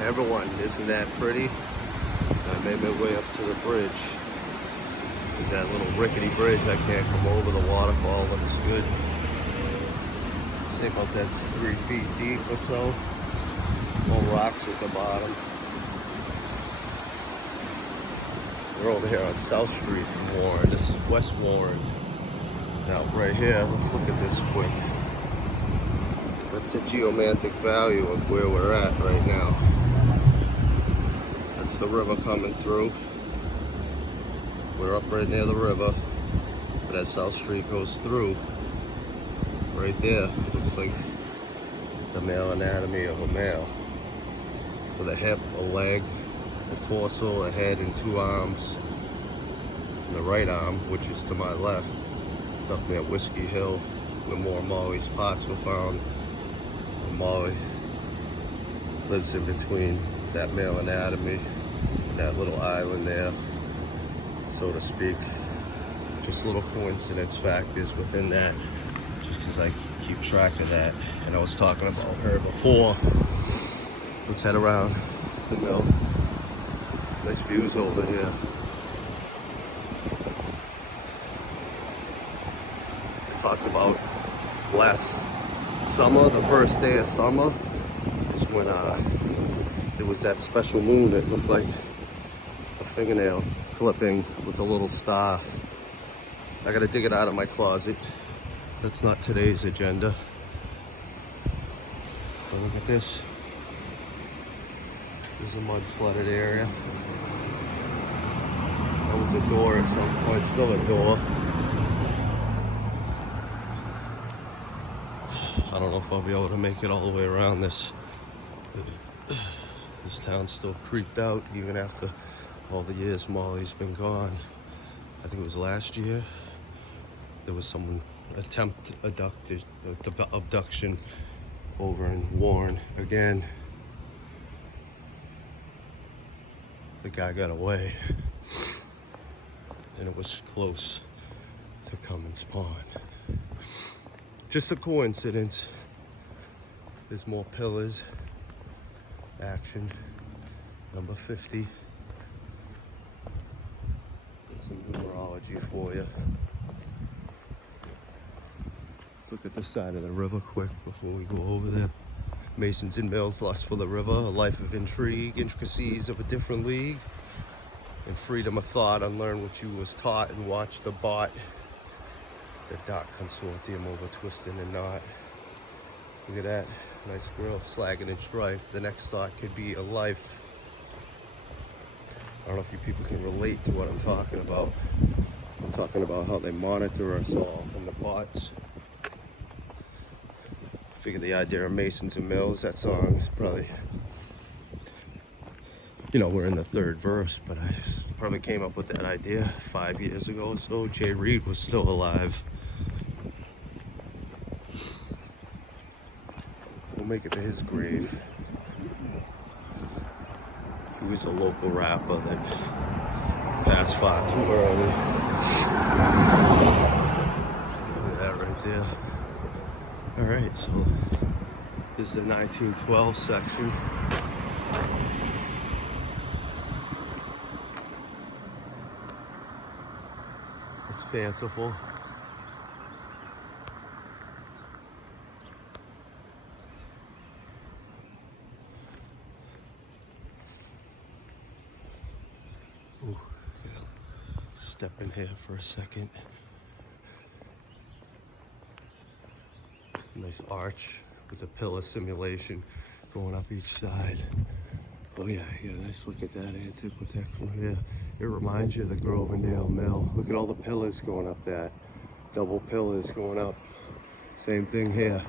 Everyone, isn't that pretty? I made my way up to the bridge. There's that little rickety bridge. I can't come over. The waterfall looks good. Say about that's 3 feet deep or so. More rocks at the bottom. We're over here on South Street in Warren. This is West Warren. Now right here, let's look at this quick. That's the geomantic value of where we're at right now. That's the river coming through. We're up right near the river, but as South Street goes through, right there, looks like the male anatomy of a male. With a hip, a leg, a torso, a head, and 2 arms. And the right arm, which is to my left, it's up near Whiskey Hill, where more Molly's pots were found. And Molly lives in between that male anatomy and that little island there, so to speak. Just little coincidence factors within that, just because I keep track of that. And I was talking about her before. Let's head around the mill. Nice views over here. I talked about last summer, the first day of summer, is when there was that special moon that looked like a fingernail clipping with a little star. I gotta dig it out of my closet. That's not today's agenda. But look at this. There's a mud flooded area. That was a door at some point, still a door. I don't know if I'll be able to make it all the way around this. This town's still creeped out even after all the years Molly's been gone. I think it was last year. There was someone abduction over in Warren again. The guy got away, and it was close to come and spawn. Just a coincidence. There's more pillars. Action. Number 50. There's some numerology for you. Let's look at the side of the river quick before we go over there. Masons and Mills, lust for the river, a life of intrigue, intricacies of a different league, and freedom of thought, unlearn what you was taught, and watch the bot, the dark consortium over twisting and knot. Look at that, nice girl, slagging and strife. The next thought could be a life. I don't know if you people can relate to what I'm talking about. I'm talking about how they monitor us all and the bots. Figure the idea of Masons and Mills, that song's probably, you know, we're in the 3rd verse, but I probably came up with that idea 5 years ago or so. Jay Reed was still alive. We'll make it to his grave. He was a local rapper that passed far too early. Look at that right there. All right, so this is the 1912 section. It's fanciful. Ooh, step in here for a second. Nice arch with a pillar simulation going up each side. Oh yeah, you get a nice look at that antique with that from here. It reminds you of the Grovendale Mill. Look at all the pillars going up that. Double pillars going up. Same thing here.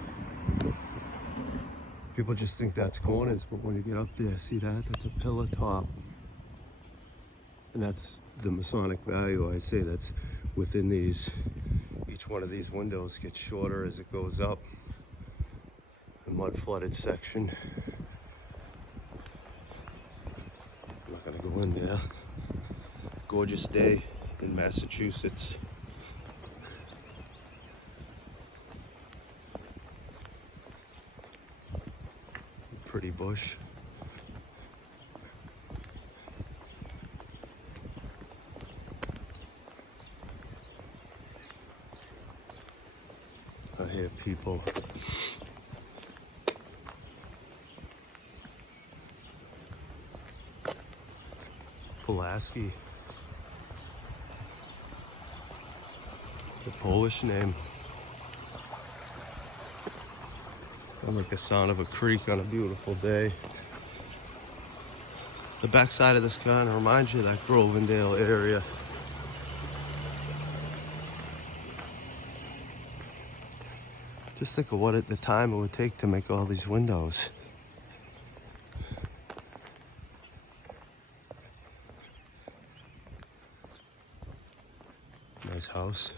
People just think that's corners, but when you get up there, see that? That's a pillar top. And that's the Masonic value, I say, that's within these. Each one of these windows gets shorter as it goes up. The mud flooded section. I'm not gonna go in there. Gorgeous day in Massachusetts. Pretty bush. people. Pulaski, the Polish name. Sounds like the sound of a creek on a beautiful day. The backside of this kind of reminds you of that Grovendale area. Just think of what at the time it would take to make all these windows. Nice house.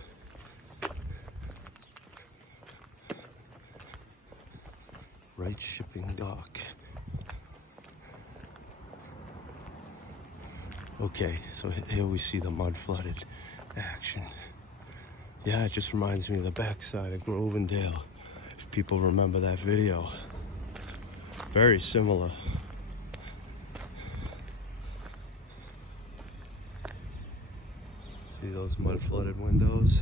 Right shipping dock. Okay, so here we see the mud flooded action. Yeah, it just reminds me of the backside of Grovendale, if people remember that video. Very similar. See those mud flooded windows?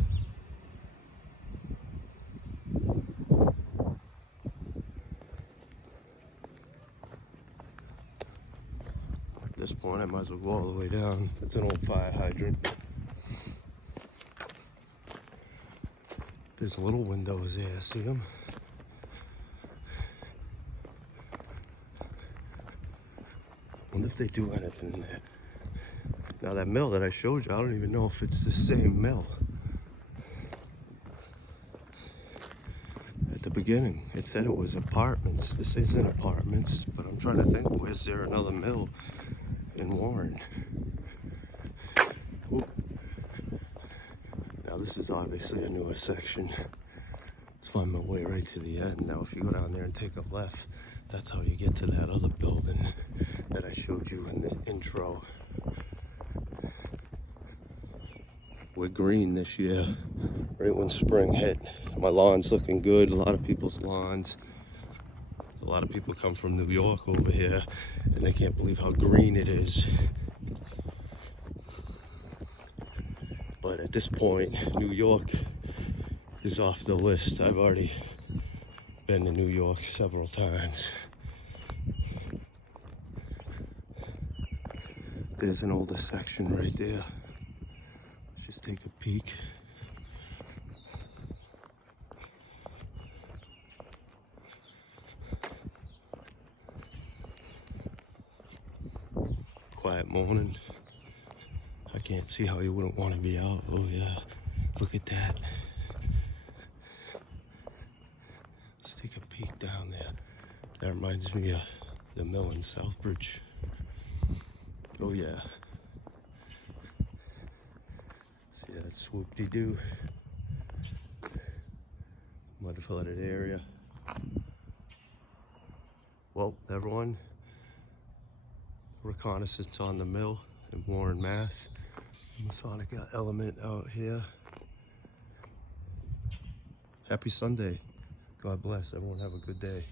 At this point, I might as well go all the way down. It's an old fire hydrant. There's little windows there, see them? Wonder if they do anything in there. Now that mill that I showed you, I don't even know if it's the same mill. At the beginning, it said it was apartments. This isn't apartments, but I'm trying to think, where's there another mill in Warren? Ooh. Now this is obviously a newer section. Let's find my way right to the end. Now if you go down there and take a left, that's how you get to that other building that I showed you in the intro. We're green this year, right when spring hit. My lawn's looking good, a lot of people's lawns. A lot of people come from New York over here and they can't believe how green it is. But at this point, New York is off the list. I've already been to New York several times. There's an older section right there. Let's just take a peek. Quiet morning. I can't see how you wouldn't want to be out. Oh yeah, look at that. Let's take a peek down there. That reminds me of the mill in Southbridge. Oh yeah. See that swoop-de-doo. Mud flooded area. Well, everyone, reconnaissance on the mill in Warren, Mass. Masonic element out here. Happy Sunday. God bless. Everyone have a good day.